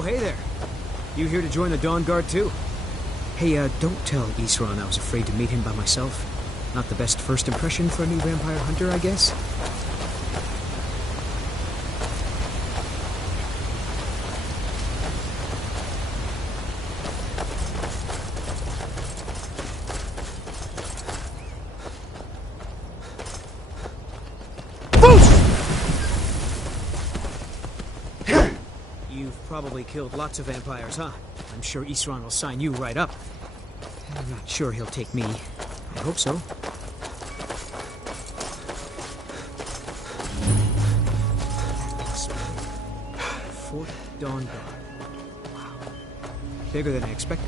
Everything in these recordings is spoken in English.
Oh, hey there. You here to join the Dawnguard too? Hey, don't tell Isran I was afraid to meet him by myself. Not the best first impression for a new vampire hunter, I guess? You've probably killed lots of vampires, huh? I'm sure Isran will sign you right up. I'm not sure he'll take me. I hope so. Fort Dawnguard. Wow. Bigger than I expected.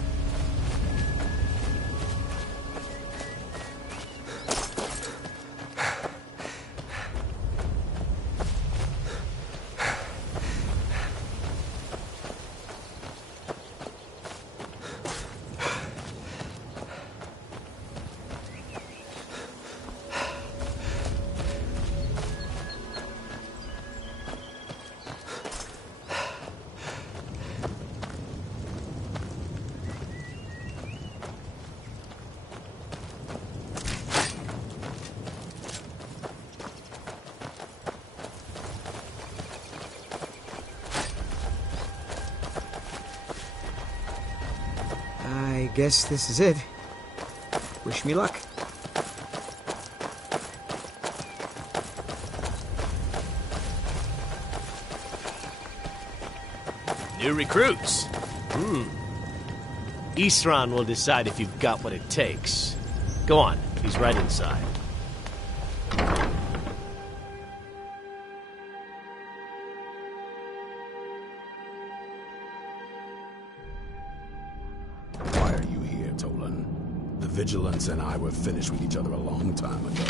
I guess this is it. Wish me luck. New recruits. Isran will decide if you've got what it takes. Go on, he's right inside. Vigilance and I were finished with each other a long time ago.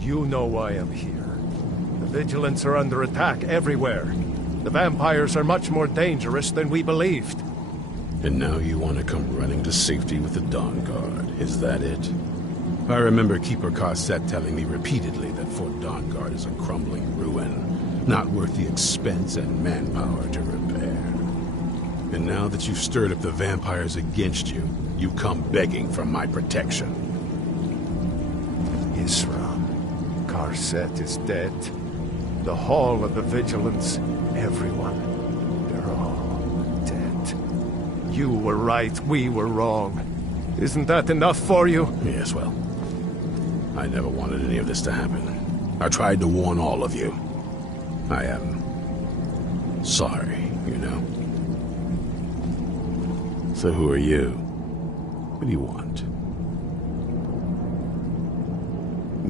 You know why I'm here. The Vigilance are under attack everywhere. The vampires are much more dangerous than we believed. And now you want to come running to safety with the Dawnguard. Is that it? I remember Keeper Carset telling me repeatedly that Fort Dawnguard is a crumbling ruin, not worth the expense and manpower to repair. And now that you've stirred up the vampires against you, you come begging for my protection. Isran, Carset is dead. The Hall of the Vigilance, everyone, they're all dead. You were right, we were wrong. Isn't that enough for you? Yes, well, I never wanted any of this to happen. I tried to warn all of you. I am sorry, you know. So who are you? What do you want?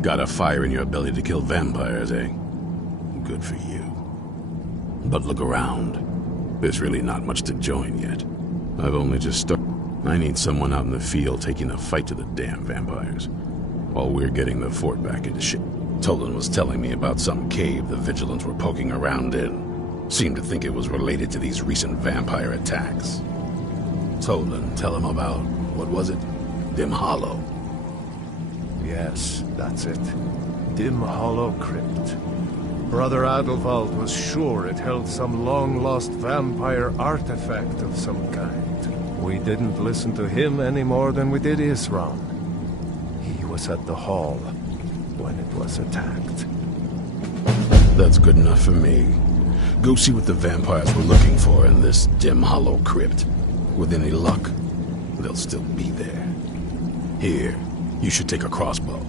Got a fire in your belly to kill vampires, eh? Good for you. But look around. There's really not much to join yet. I've only just started. I need someone out in the field taking the fight to the damn vampires, while we're getting the fort back into shape. Tolan was telling me about some cave the Vigilants were poking around in. Seemed to think it was related to these recent vampire attacks. Tolan, tell him about, what was it? Dim Hollow. Yes, that's it. Dim Hollow Crypt. Brother Adelwald was sure it held some long-lost vampire artifact of some kind. We didn't listen to him any more than we did Isran. He was at the hall when it was attacked. That's good enough for me. Go see what the vampires were looking for in this Dim Hollow Crypt. With any luck, they'll still be there. Here, you should take a crossbow.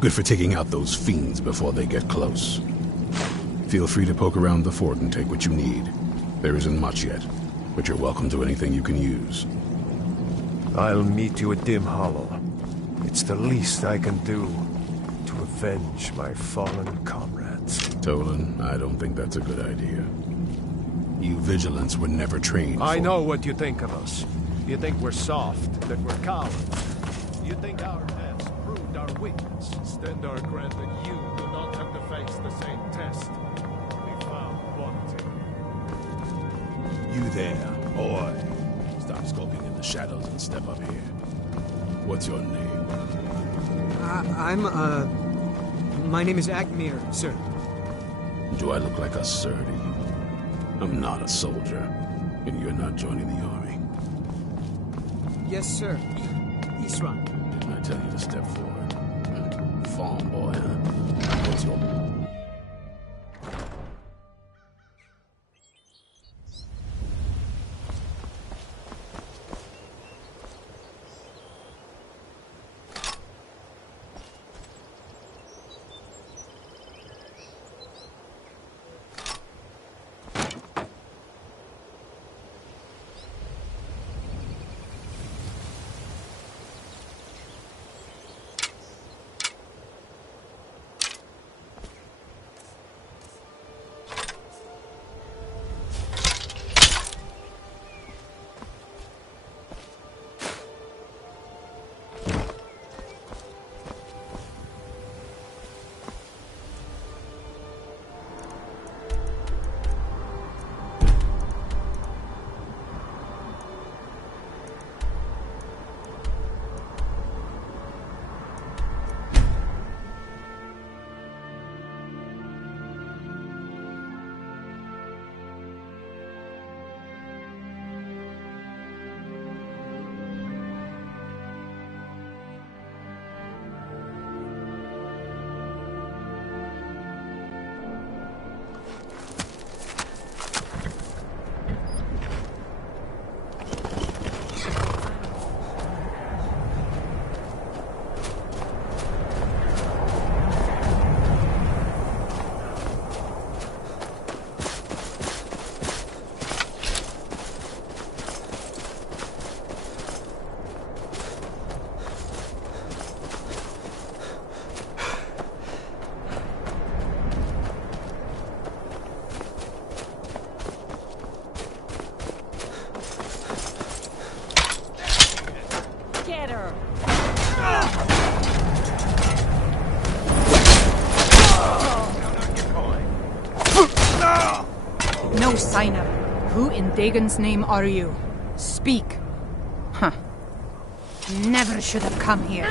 Good for taking out those fiends before they get close. Feel free to poke around the fort and take what you need. There isn't much yet, but you're welcome to anything you can use. I'll meet you at Dim Hollow. It's the least I can do to avenge my fallen comrades. Tolan, I don't think that's a good idea. You Vigilants were never trained I know what you think of us. You think we're soft, that we're cowards. You think our deaths proved our weakness. Stand our ground that you do not have to face the same test. We found wanting. You there, boy. Stop skulking in the shadows and step up here. What's your name? My name is Akmir, sir. Do I look like a sir to you? I'm not a soldier, and you're not joining the army. Yes, sir. Isran. I tell you to step forward. Farm boy, huh? What's your... No sign of it. Who in Dagon's name are you? Speak. Huh. Never should have come here.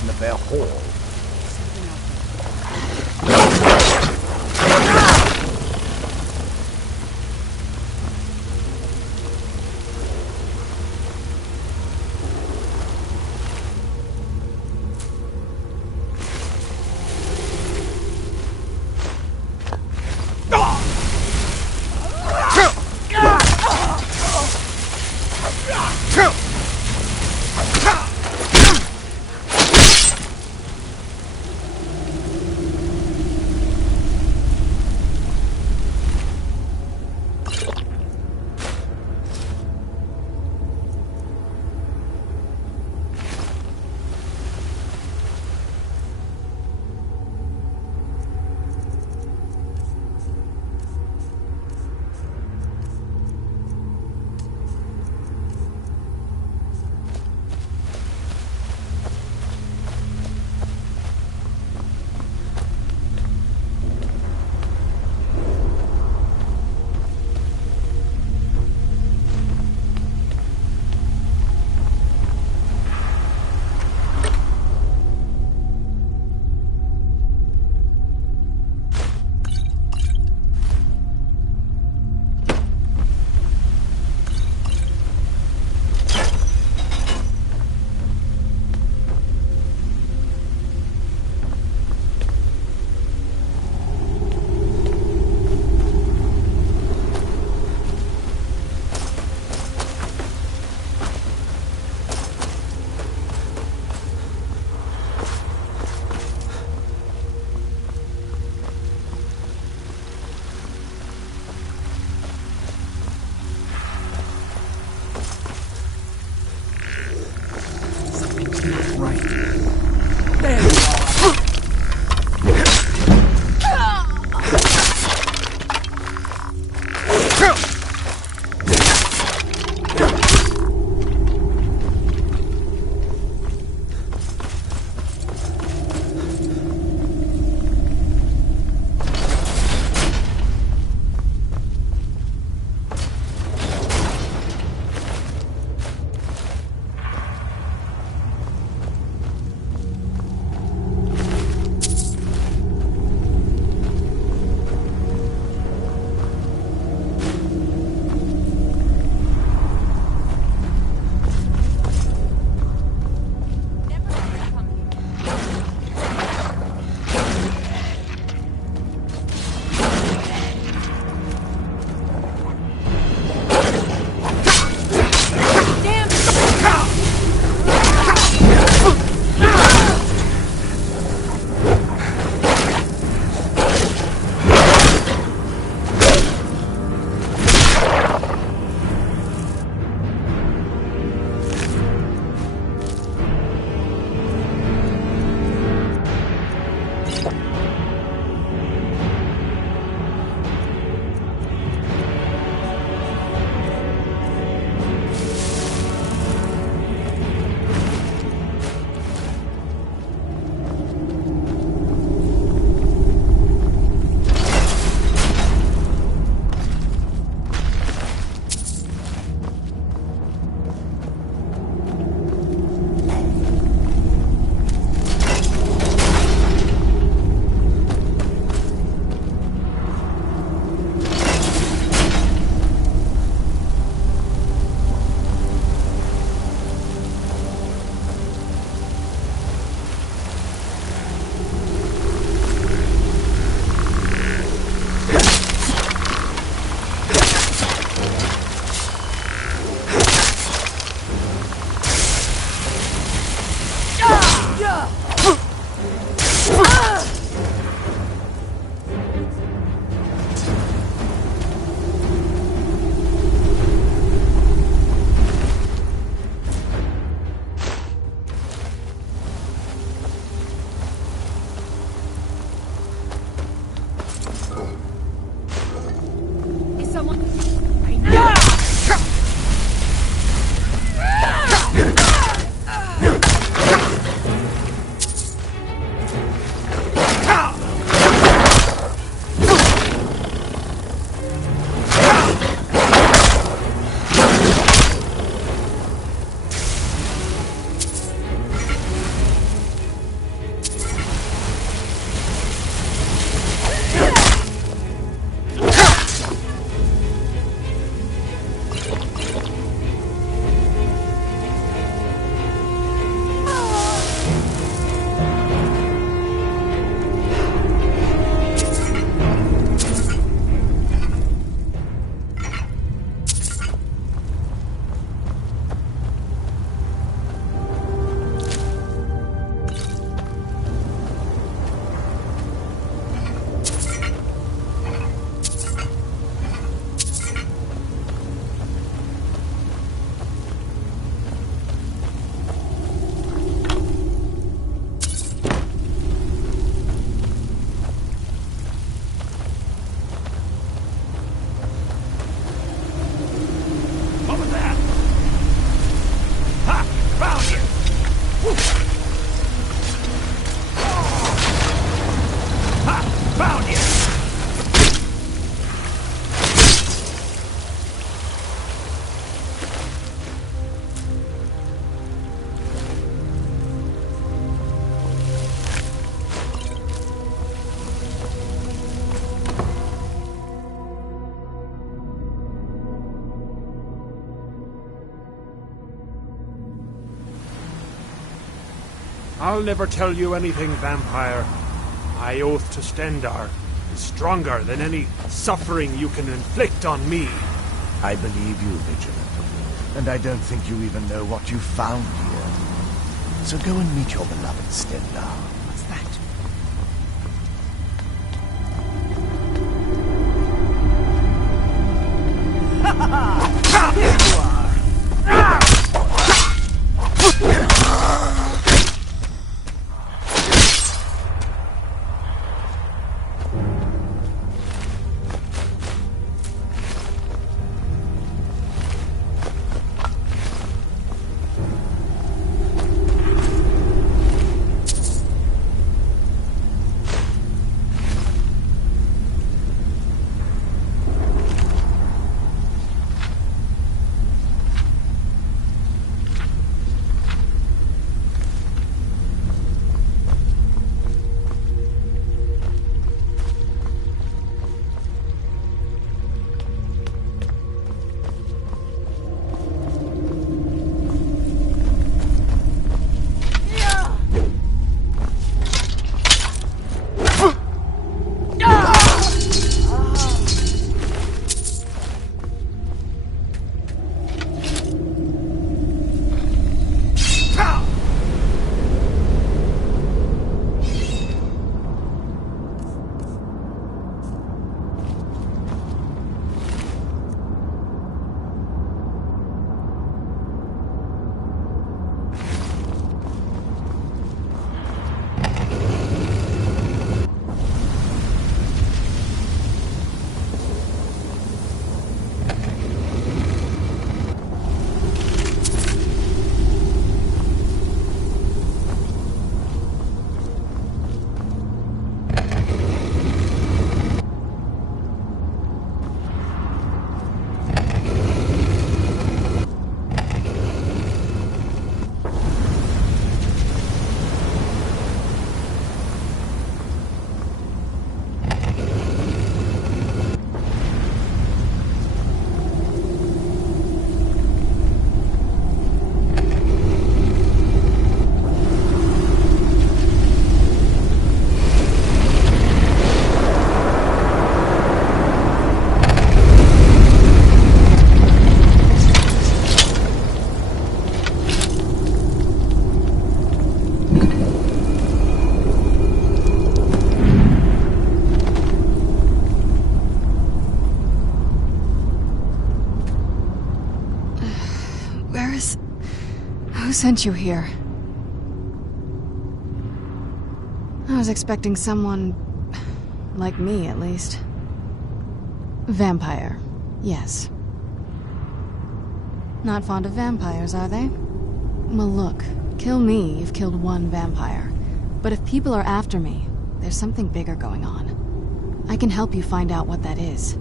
in the bare hall. I'll never tell you anything, vampire. My oath to Stendar is stronger than any suffering you can inflict on me. I believe you, Vigilant. And I don't think you even know what you found here. So go and meet your beloved Stendar. What's that? Here you are! Who sent you here? I was expecting someone... like me, at least. Vampire. Yes. Not fond of vampires, are they? Well, look. Kill me, you've killed one vampire. But if people are after me, there's something bigger going on. I can help you find out what that is.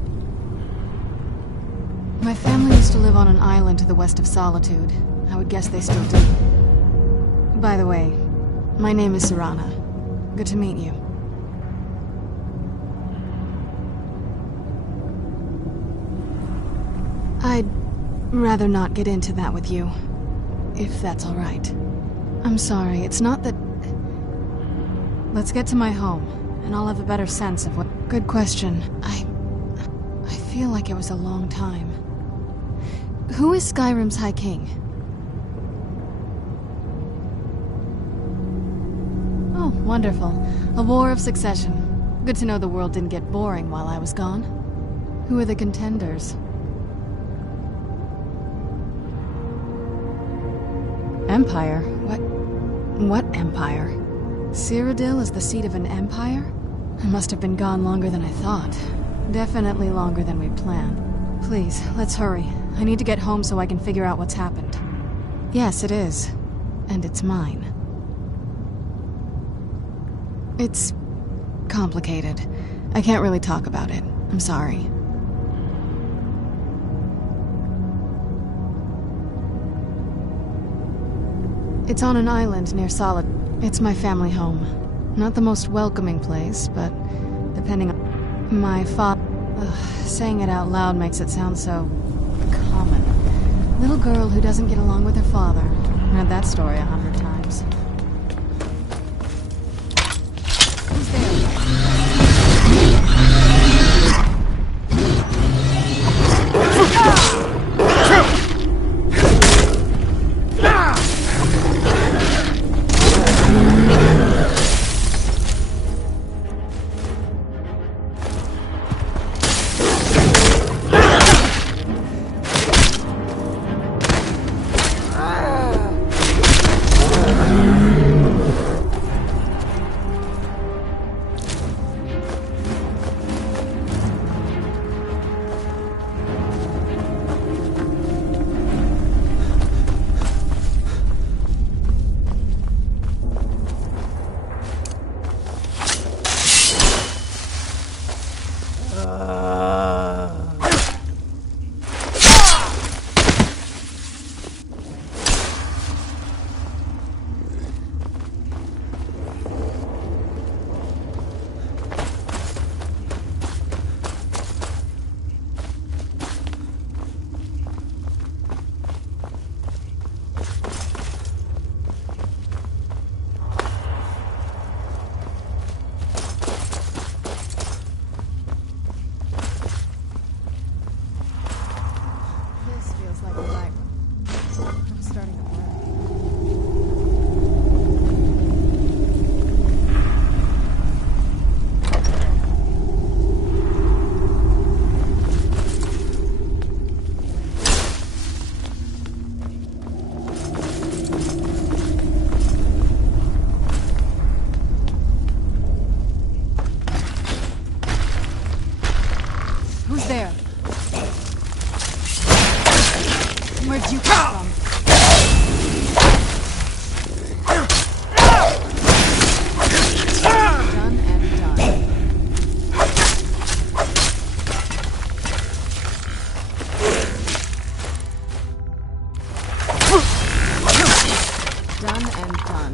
My family used to live on an island to the west of Solitude. I would guess they still do. By the way, my name is Serana. Good to meet you. I'd rather not get into that with you, if that's all right. I'm sorry, it's not that... Let's get to my home, and I'll have a better sense of what... Good question. I feel like it was a long time. Who is Skyrim's High King? Oh, wonderful. A war of succession. Good to know the world didn't get boring while I was gone. Who are the contenders? Empire? What empire? Cyrodiil is the seat of an empire? I must have been gone longer than I thought. Definitely longer than we planned. Please, let's hurry. I need to get home so I can figure out what's happened. Yes, it is. And it's mine. It's... complicated. I can't really talk about it. I'm sorry. It's on an island near Solid. It's my family home. Not the most welcoming place, but depending on... My father... saying it out loud makes it sound so... common. Little girl who doesn't get along with her father. Read that story 100 times. This feels like the right one. I'm starting to worry. Who's there? Where'd you come from? Done and done. Done and done.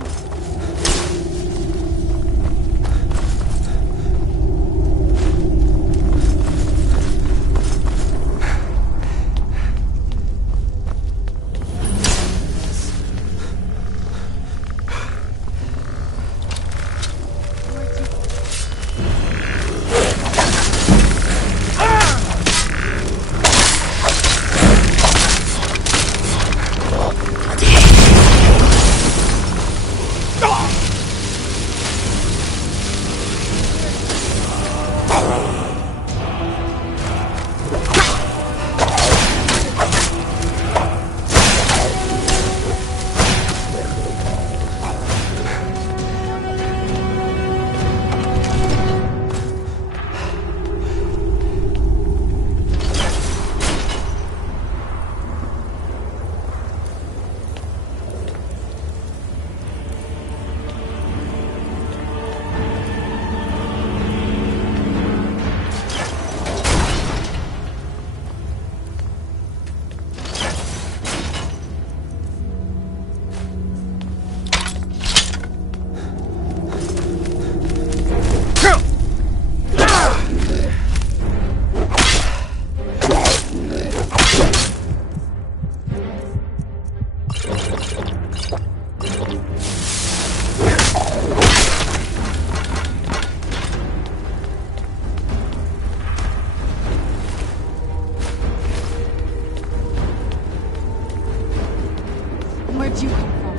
Where'd you come from?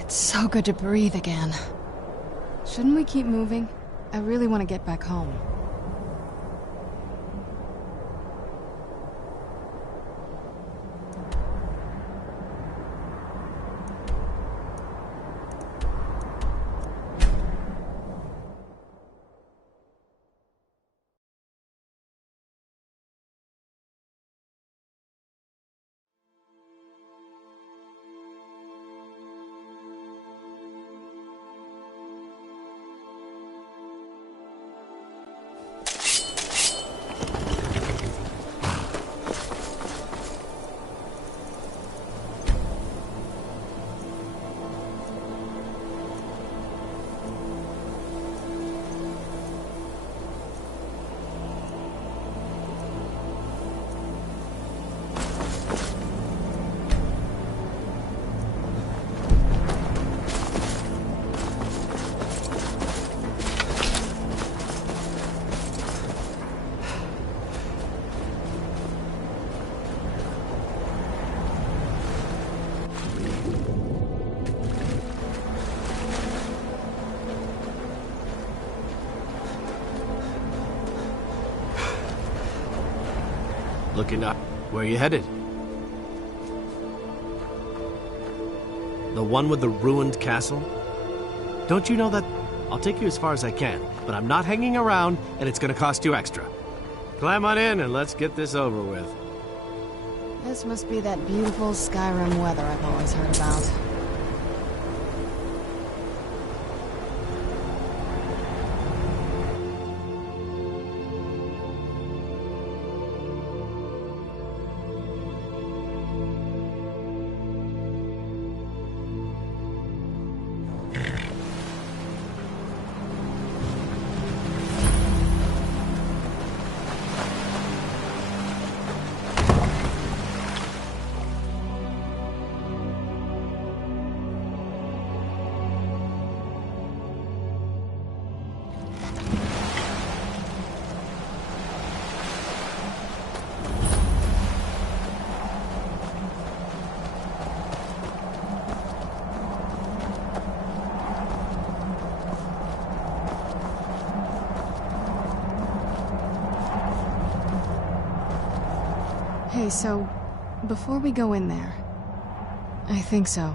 It's so good to breathe again. Shouldn't we keep moving? I really want to get back home. Looking up. Where are you headed? The one with the ruined castle? Don't you know that I'll take you as far as I can, but I'm not hanging around, and it's gonna cost you extra. Climb on in and let's get this over with. This must be that beautiful Skyrim weather I've always heard about. Hey, so, before we go in there... I think so.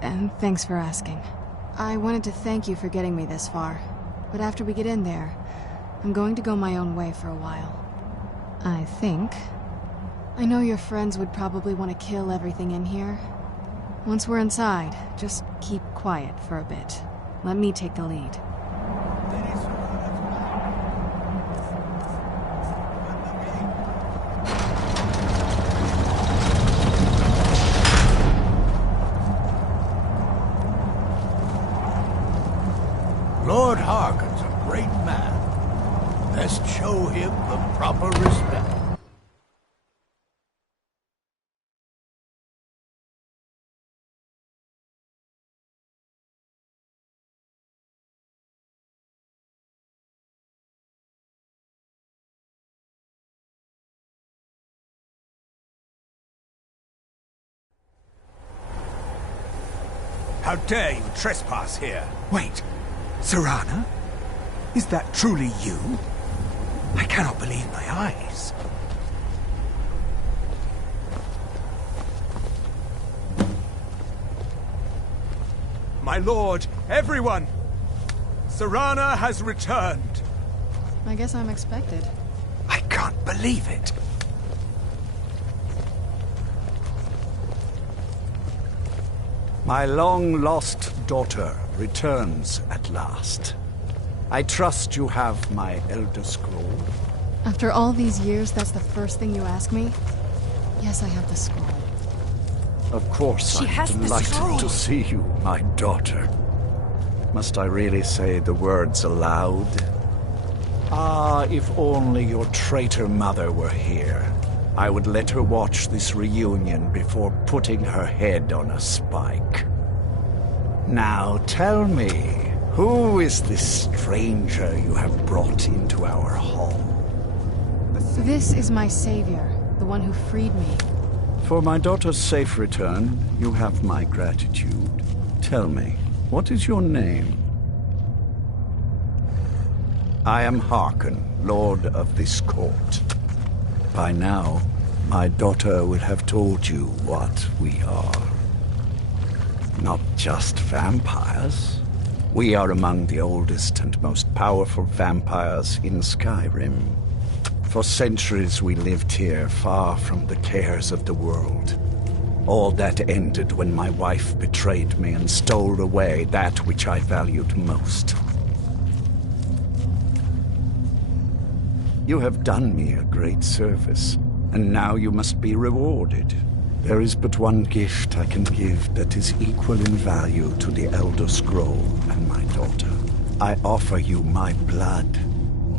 And thanks for asking. I wanted to thank you for getting me this far. But after we get in there, I'm going to go my own way for a while. I think. I know your friends would probably want to kill everything in here. Once we're inside, just keep quiet for a bit. Let me take the lead. Lord Harkon's a great man. Best show him the proper respect. How dare you trespass here? Wait, Serana? Is that truly you? I cannot believe my eyes. My lord, everyone! Serana has returned. I guess I'm expected. I can't believe it. My long-lost daughter returns at last. I trust you have my Elder Scroll. After all these years, that's the first thing you ask me? Yes, I have the scroll. Of course, I'm delighted to see you, my daughter. Must I really say the words aloud? Ah, if only your traitor mother were here. I would let her watch this reunion before putting her head on a spike. Now tell me, who is this stranger you have brought into our hall? This is my savior, the one who freed me. For my daughter's safe return, you have my gratitude. Tell me, what is your name? I am Harkon, Lord of this court. By now, my daughter will have told you what we are. Not just vampires. We are among the oldest and most powerful vampires in Skyrim. For centuries we lived here, far from the cares of the world. All that ended when my wife betrayed me and stole away that which I valued most. You have done me a great service, and now you must be rewarded. There is but one gift I can give that is equal in value to the Elder Scroll and my daughter. I offer you my blood.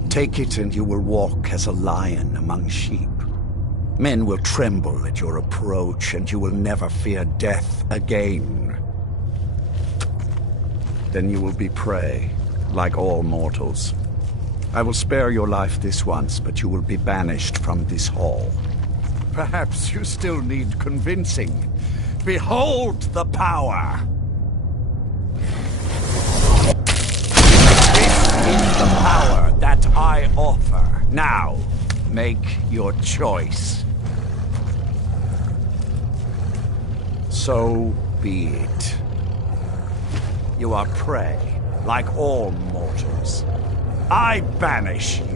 Take it and you will walk as a lion among sheep. Men will tremble at your approach, and you will never fear death again. Then you will be prey, like all mortals. I will spare your life this once, but you will be banished from this hall. Perhaps you still need convincing. Behold the power! This is the power that I offer. Now, make your choice. So, be it. You are prey, like all mortals. I banish you.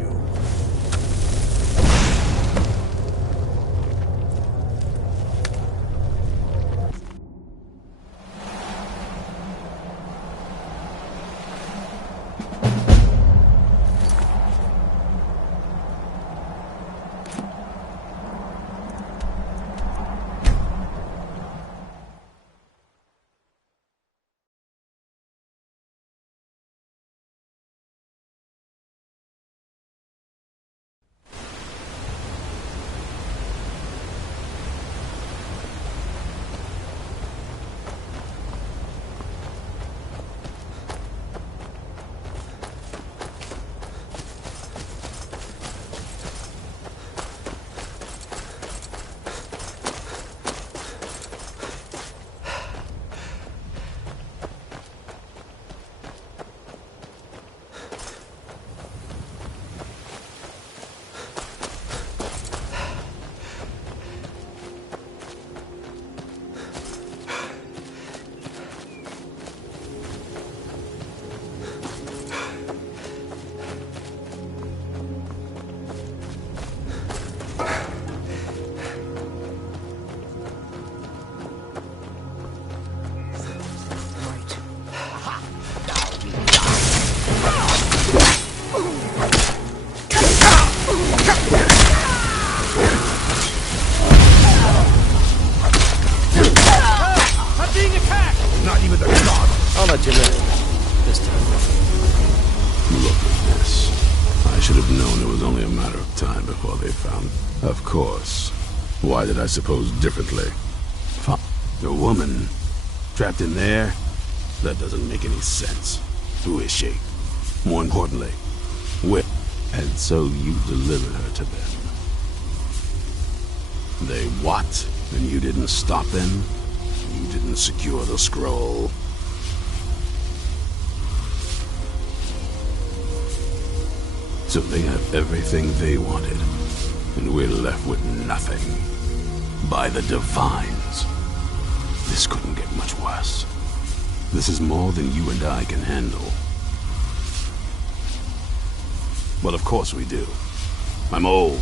Why did I suppose differently? A woman trapped in there? That doesn't make any sense. Who is she? More importantly, where? And so you delivered her to them. They what? And you didn't stop them? You didn't secure the scroll? So they have everything they wanted, and we're left with nothing. By the Divines. This couldn't get much worse. This is more than you and I can handle. Well, of course we do. I'm old,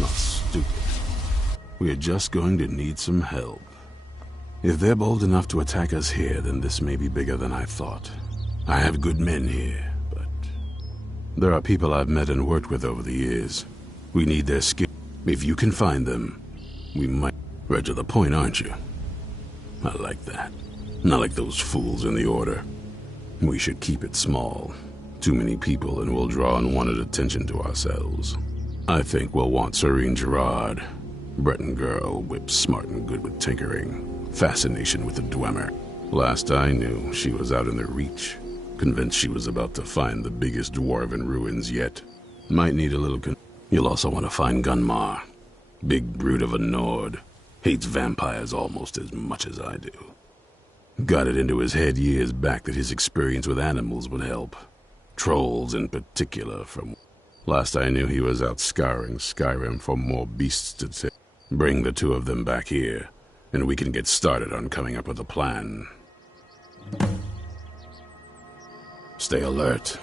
not stupid. We're just going to need some help. If they're bold enough to attack us here, then this may be bigger than I thought. I have good men here, but there are people I've met and worked with over the years. We need their skill. If you can find them, we might... Right to the point, aren't you? I like that. Not like those fools in the Order. We should keep it small. Too many people and we'll draw unwanted attention to ourselves. I think we'll want Serene Gerard. Breton girl, whip smart and good with tinkering. Fascination with the Dwemer. Last I knew, she was out in the Reach. Convinced she was about to find the biggest dwarven ruins yet. Might need a little You'll also want to find Gunmar. Big brute of a Nord. Hates vampires almost as much as I do. Got it into his head years back that his experience with animals would help. Trolls in particular, from... Last I knew he was out scouring Skyrim for more beasts to take. Bring the two of them back here, and we can get started on coming up with a plan. Stay alert.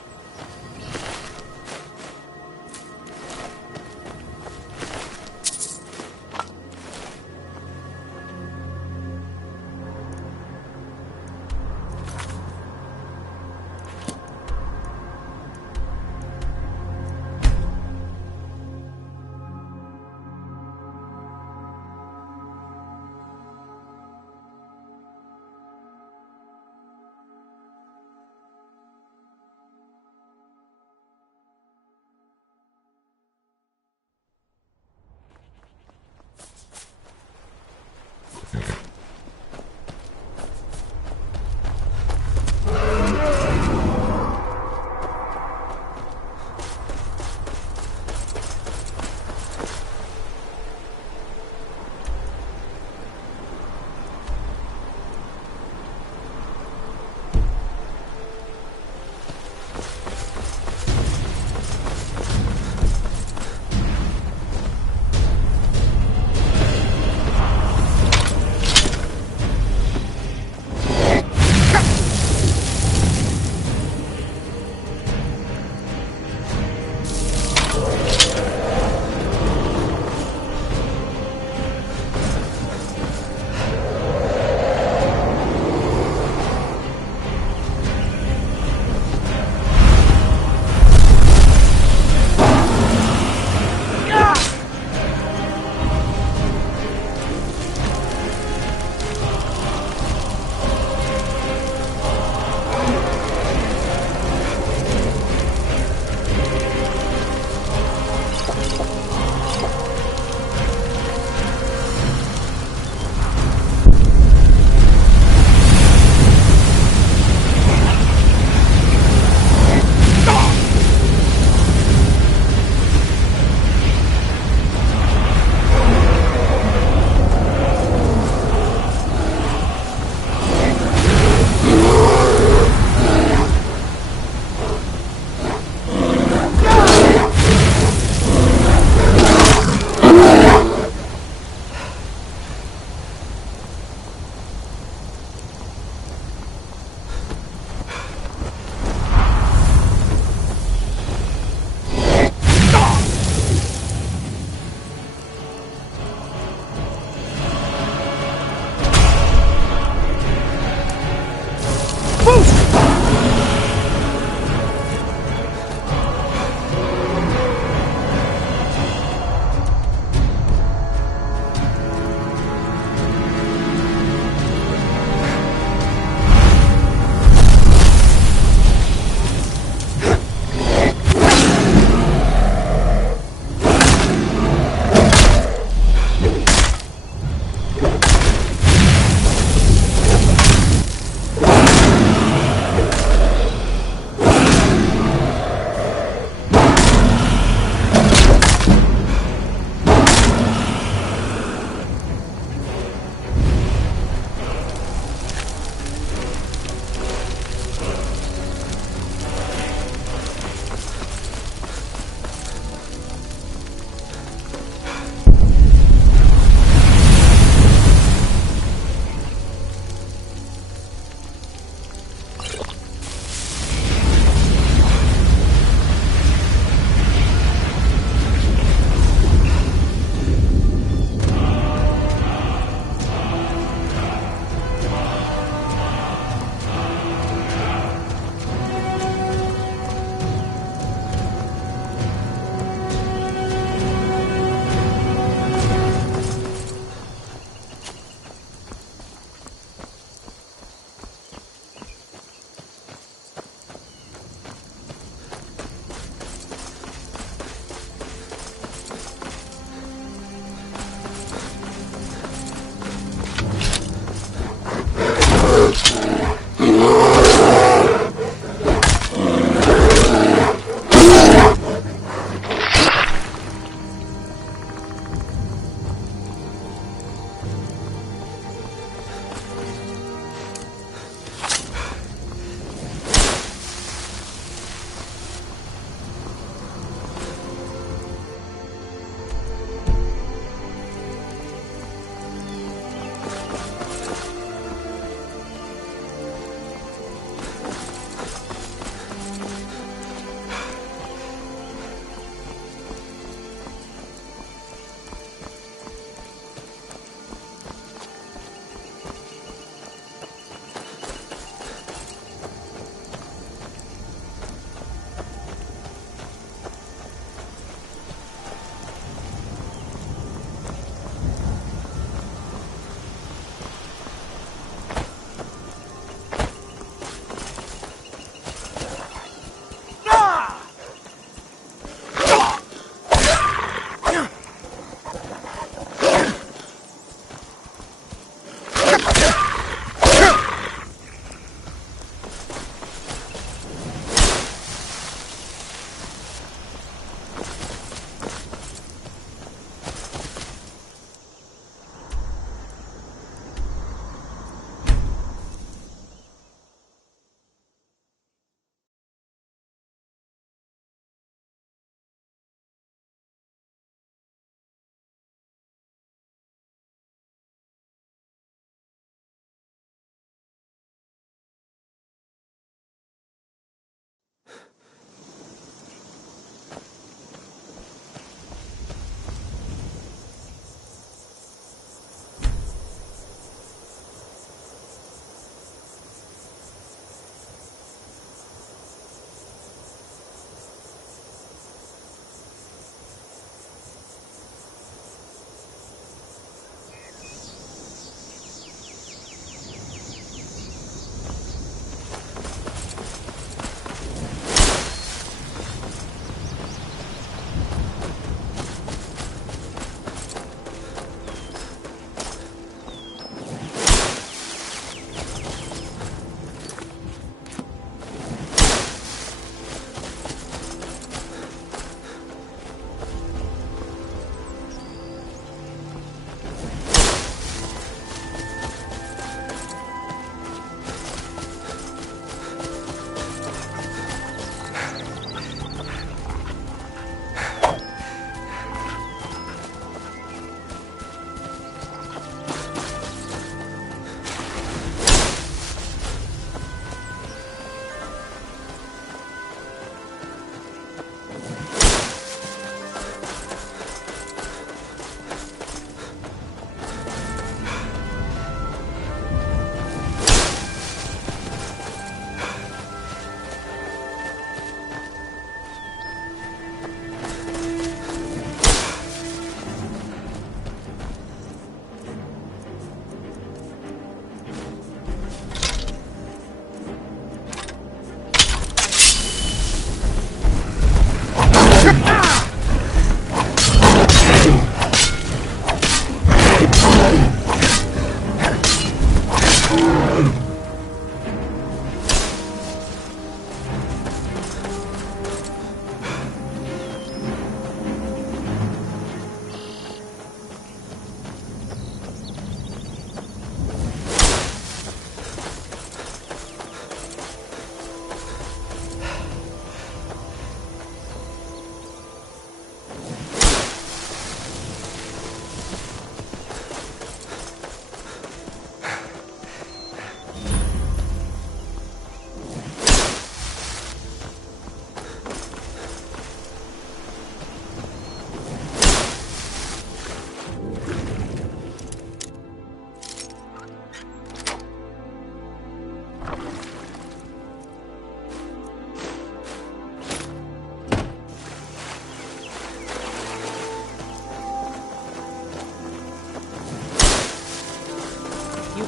You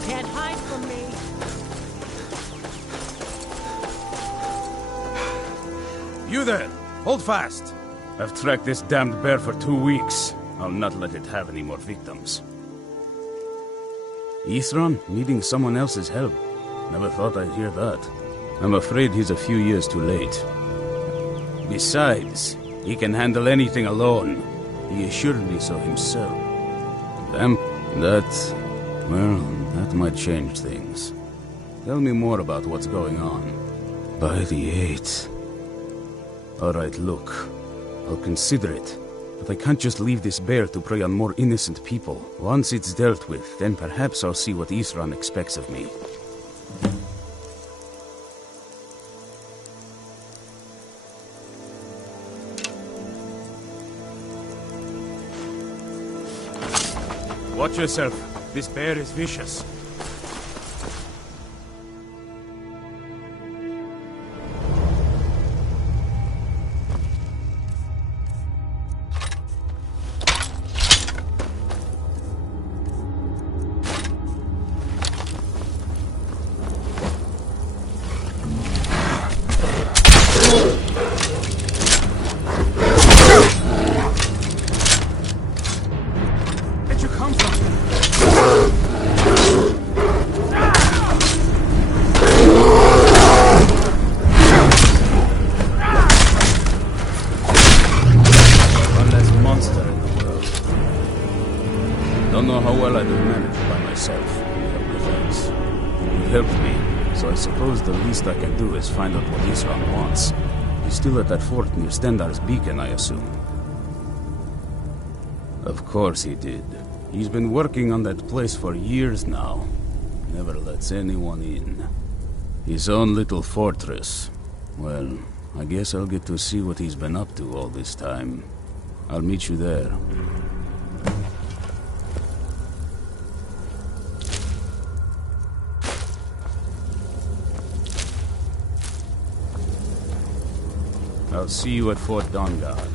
can't hide from me. You there! Hold fast! I've tracked this damned bear for 2 weeks. I'll not let it have any more victims. Ithran needing someone else's help. Never thought I'd hear that. I'm afraid he's a few years too late. Besides, he can handle anything alone. He assured me so himself. Them? That might change things. Tell me more about what's going on. By the 8th. Alright, look. I'll consider it. But I can't just leave this bear to prey on more innocent people. Once it's dealt with, then perhaps I'll see what Isran expects of me. Watch yourself. This bear is vicious. Where'd you come from? One less monster in the world. Don't know how well I do manage by myself. No defense. You helped me, so I suppose the least I can do is find out what Isran wants. He's still at that fort near Stendar's beacon, I assume. Of course he did. He's been working on that place for years now. Never lets anyone in. His own little fortress. Well, I guess I'll get to see what he's been up to all this time. I'll meet you there. I'll see you at Fort Dawnguard.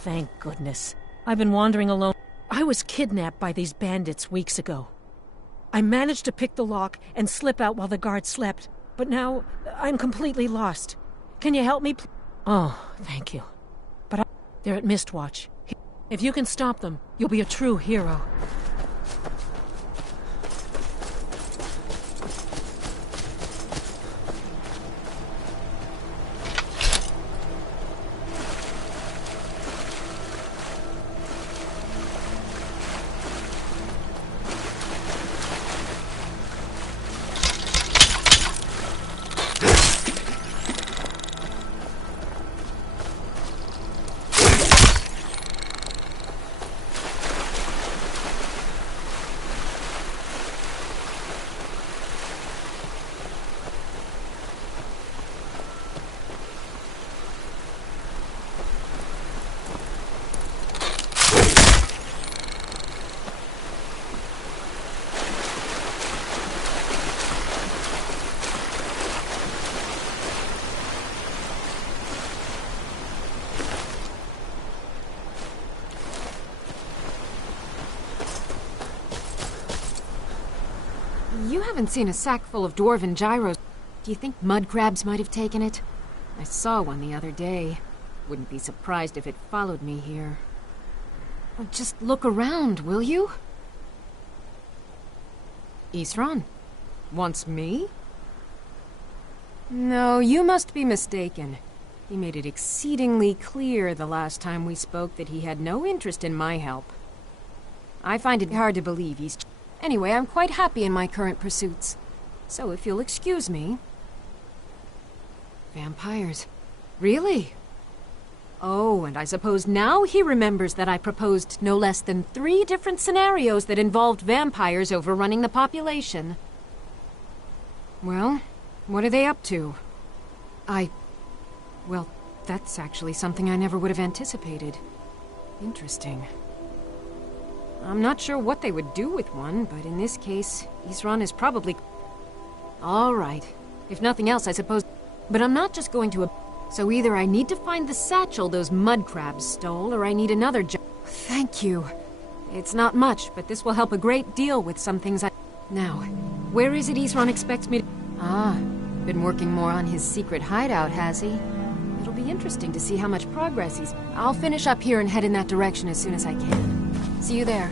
Thank goodness. I've been wandering alone. I was kidnapped by these bandits weeks ago. I managed to pick the lock and slip out while the guard slept, but now I'm completely lost. Can you help me? Oh, thank you. But they're at Mistwatch. If you can stop them, you'll be a true hero. You haven't seen a sack full of dwarven gyros. Do you think mud crabs might have taken it? I saw one the other day. Wouldn't be surprised if it followed me here. Just look around, will you? Isran? Wants me? No, you must be mistaken. He made it exceedingly clear the last time we spoke that he had no interest in my help. I find it hard to believe he's... Anyway, I'm quite happy in my current pursuits. So if you'll excuse me... Vampires. Really? Oh, and I suppose now he remembers that I proposed no less than 3 different scenarios that involved vampires overrunning the population. Well, what are they up to? Well, that's actually something I never would have anticipated. Interesting. I'm not sure what they would do with one, but in this case, Isran is probably... All right. If nothing else, I suppose... But I'm not just going to... So either I need to find the satchel those mud crabs stole, or I need another Thank you. It's not much, but this will help a great deal with some things I... Now, where is it Isran expects me to... Ah, been working more on his secret hideout, has he? It'll be interesting to see how much progress he's... I'll finish up here and head in that direction as soon as I can. See you there.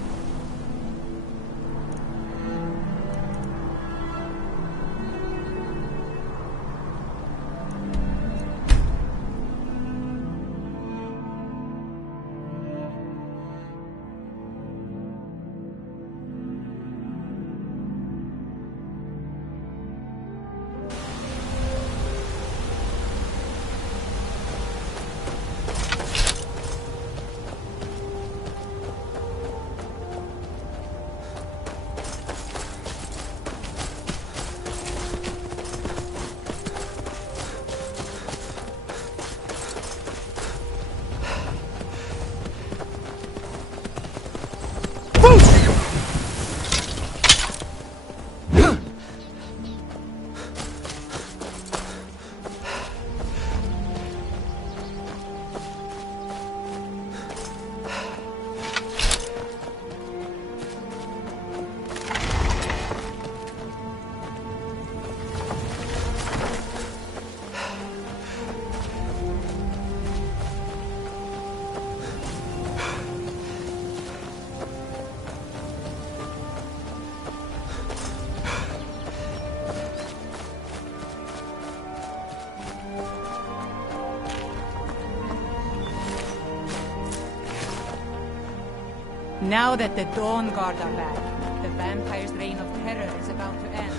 Now that the Dawnguard are back, the vampire's reign of terror is about to end.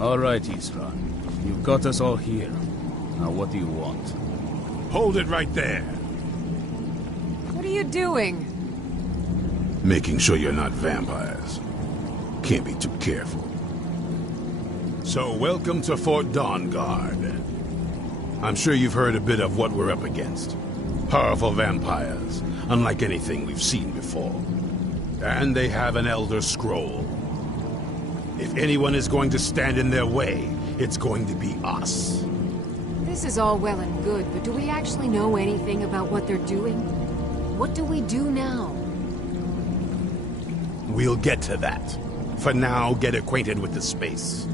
All right, Isran. You've got us all here. Now, what do you want? Hold it right there. What are you doing? Making sure you're not vampires. Can't be too careful. So welcome to Fort Dawnguard. I'm sure you've heard a bit of what we're up against. Powerful vampires, unlike anything we've seen before. And they have an Elder Scroll. If anyone is going to stand in their way, it's going to be us. This is all well and good, but do we actually know anything about what they're doing? What do we do now? We'll get to that. For now, get acquainted with the space.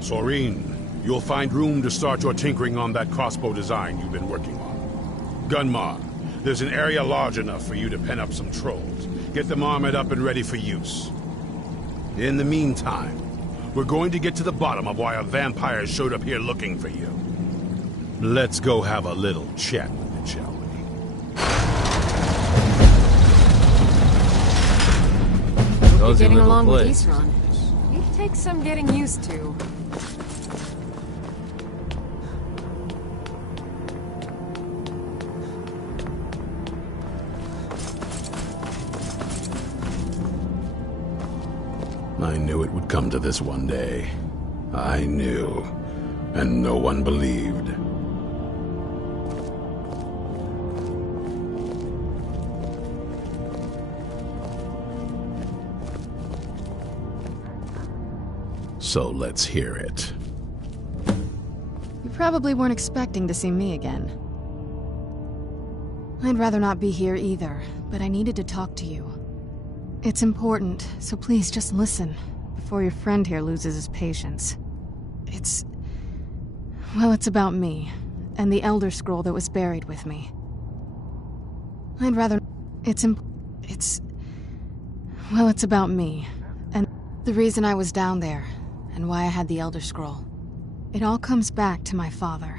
Soreen, you'll find room to start your tinkering on that crossbow design you've been working on. Gunmar, there's an area large enough for you to pen up some trolls. Get them armored up and ready for use. In the meantime, we're going to get to the bottom of why a vampire showed up here looking for you. Let's go have a little chat with it, shall we? Hope you're getting along with Isran. It takes some getting used to. I knew it would come to this one day. I knew. And no one believed. So let's hear it. You probably weren't expecting to see me again. I'd rather not be here either, but I needed to talk to you. It's important, so please just listen, before your friend here loses his patience. Well, it's about me, and the Elder Scroll that was buried with me. I'd rather... It's about me, and the reason I was down there, and why I had the Elder Scroll. It all comes back to my father.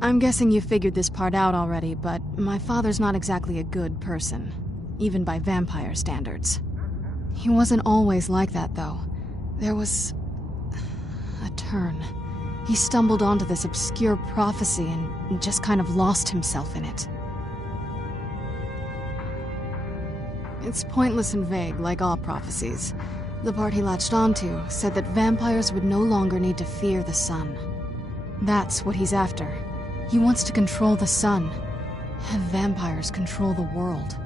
I'm guessing you figured this part out already, but my father's not exactly a good person, even by vampire standards. He wasn't always like that, though. There was... a turn. He stumbled onto this obscure prophecy and just kind of lost himself in it. It's pointless and vague, like all prophecies. The part he latched onto said that vampires would no longer need to fear the sun. That's what he's after. He wants to control the sun. Have vampires control the world.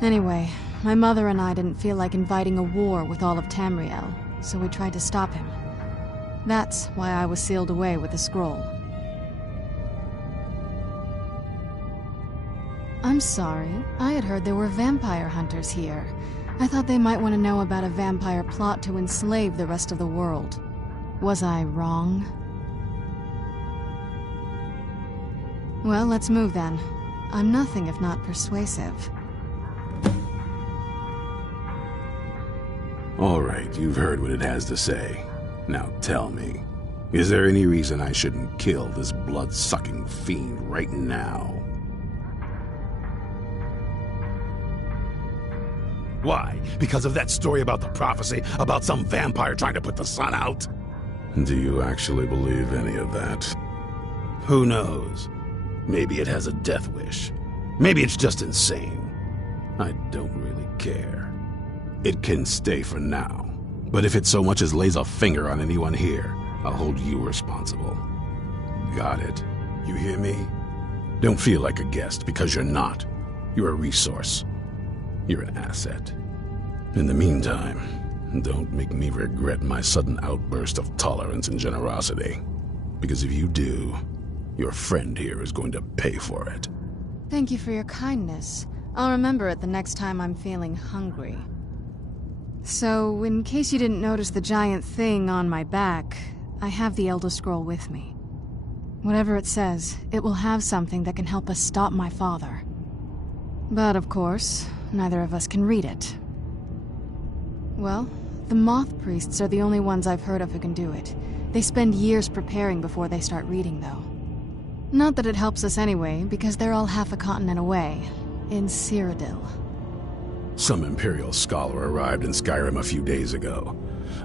Anyway, my mother and I didn't feel like inviting a war with all of Tamriel, so we tried to stop him. That's why I was sealed away with the scroll. I'm sorry. I had heard there were vampire hunters here. I thought they might want to know about a vampire plot to enslave the rest of the world. Was I wrong? Well, let's move then. I'm nothing if not persuasive. All right, you've heard what it has to say. Now tell me, is there any reason I shouldn't kill this blood-sucking fiend right now? Why? Because of that story about the prophecy, about some vampire trying to put the sun out? Do you actually believe any of that? Who knows? Maybe it has a death wish. Maybe it's just insane. I don't really care. It can stay for now. But if it so much as lays a finger on anyone here, I'll hold you responsible. Got it? You hear me? Don't feel like a guest, because you're not. You're a resource. You're an asset. In the meantime, don't make me regret my sudden outburst of tolerance and generosity. Because if you do, your friend here is going to pay for it. Thank you for your kindness. I'll remember it the next time I'm feeling hungry. So, in case you didn't notice the giant thing on my back, I have the Elder Scroll with me. Whatever it says, it will have something that can help us stop my father. But of course, neither of us can read it. Well, the Moth Priests are the only ones I've heard of who can do it. They spend years preparing before they start reading, though. Not that it helps us anyway, because they're all half a continent away, in Cyrodiil. Some Imperial scholar arrived in Skyrim a few days ago.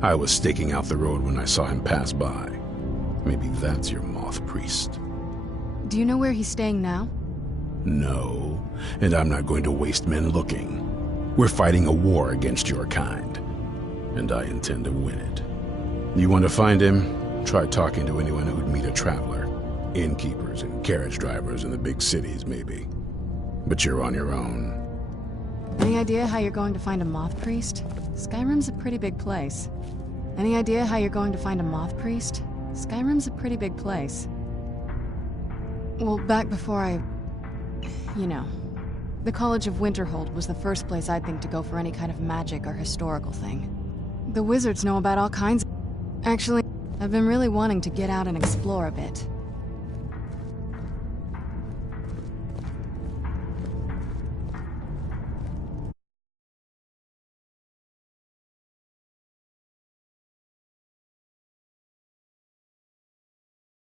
I was staking out the road when I saw him pass by. Maybe that's your Moth Priest. Do you know where he's staying now? No, and I'm not going to waste men looking. We're fighting a war against your kind, and I intend to win it. You want to find him? Try talking to anyone who'd meet a traveler. Innkeepers and carriage drivers in the big cities, maybe. But you're on your own. Any idea how you're going to find a moth priest? Skyrim's a pretty big place. Any idea how you're going to find a moth priest? Skyrim's a pretty big place. Well, back before you know. The College of Winterhold was the first place I'd think to go for any kind of magic or historical thing. The wizards know about all kinds of... Actually, I've been really wanting to get out and explore a bit.